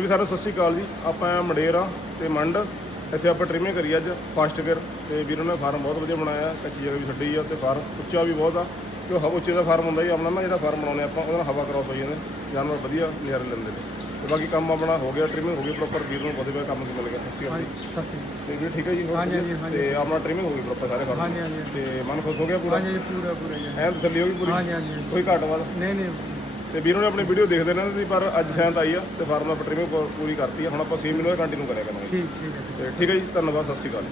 ਵੀ ਸਾਰਿਆਂ ਨੂੰ ਸਤਿ ਸ਼੍ਰੀ ਅਕਾਲ ਜੀ। ਆਪਾਂ ਮੰਡੇਰ ਆ ਤੇ ਮੰਡ ਇੱਥੇ ਆਪਾਂ ਟ੍ਰਿਮਿੰਗ ਕਰੀ ਅੱਜ ਫਾਸਟ ਗੇਅਰ ਤੇ ਵੀਰਾਂ ਨੇ ਫਾਰਮ ਬਹੁਤ ਵਧੀਆ ਬਣਾਇਆ। ਕੱਚੀ ਜਗ੍ਹਾ ਵੀ ਛੱਡੀ ਆ ਤੇ ਫਾਰਮ ਉੱਚਾ ਵੀ ਬਹੁਤ ਆ ਕਿ ਉਹ ਉੱਚੇ ਦਾ ਫਾਰਮ ਹੁੰਦਾ ਜੀ ਆਪਣਾ ਨਾ ਜਿਹੜਾ ਫਾਰਮ ਬਣਾਉਂਦੇ ਆਪਾਂ ਉਹਦੇ ਨਾਲ ਹਵਾ ਕਰਾਸ ਹੋ ਜਾਂਦੇ ਜਾਨਵਰ ਵਧੀਆ ਨਜ਼ਾਰੇ ਲੈਂਦੇ ਨੇ। ਤੇ ਬਾਕੀ ਕੰਮ ਆਪਣਾ ਹੋ ਗਿਆ, ਟ੍ਰਿਮਿੰਗ ਹੋ ਗਈ ਪ੍ਰੋਪਰ। ਵੀਰ ਨੂੰ ਬਹੁਤ ਕੰਮ ਕੀ ਮਿਲ ਗਿਆ। ਸਤਿ ਸ਼੍ਰੀ ਅਕਾਲ ਤੇ ਵੀਰ ਠੀਕ ਹੈ ਜੀ। ਤੇ ਆਪਣਾ ਟ੍ਰਿਮਿੰਗ ਹੋ ਗਈ ਪ੍ਰੋਪਰ ਸਾਰੇ ਫਾਰਮ ਤੇ ਮਨ ਖੁਸ਼ ਹੋ ਗਿਆ ਪੂਰਾ ਐਨ ਤਸੱਲੀ ਹੋ ਗਈ ਪੂਰੀ, ਕੋਈ ਘਾਟ ਵਾਲਾ ਨਹੀਂ। ਤੇ ਵੀਰੋਂ ਨੇ ਆਪਣੀ ਵੀਡੀਓ ਦੇਖਦੇ ਨੇ ਸੀ ਪਰ ਅੱਜ ਸ਼ਾਇਦ ਆਈ ਆ ਤੇ ਫਾਰਮ ਆਪਾਂ ਟ੍ਰਿਮਿੰਗ ਪੂਰੀ ਕਰਤੀ ਆ। ਹੁਣ ਆਪਾਂ 6 ਮਹੀਨੇ ਕੰਟੀਨਿਊ ਕਰਿਆ ਕਰਾਂਗੇ। ਠੀਕ ਹੈ ਜੀ, ਧੰਨਵਾਦ, ਸਤਿ ਸ਼੍ਰੀ ਅਕਾਲ।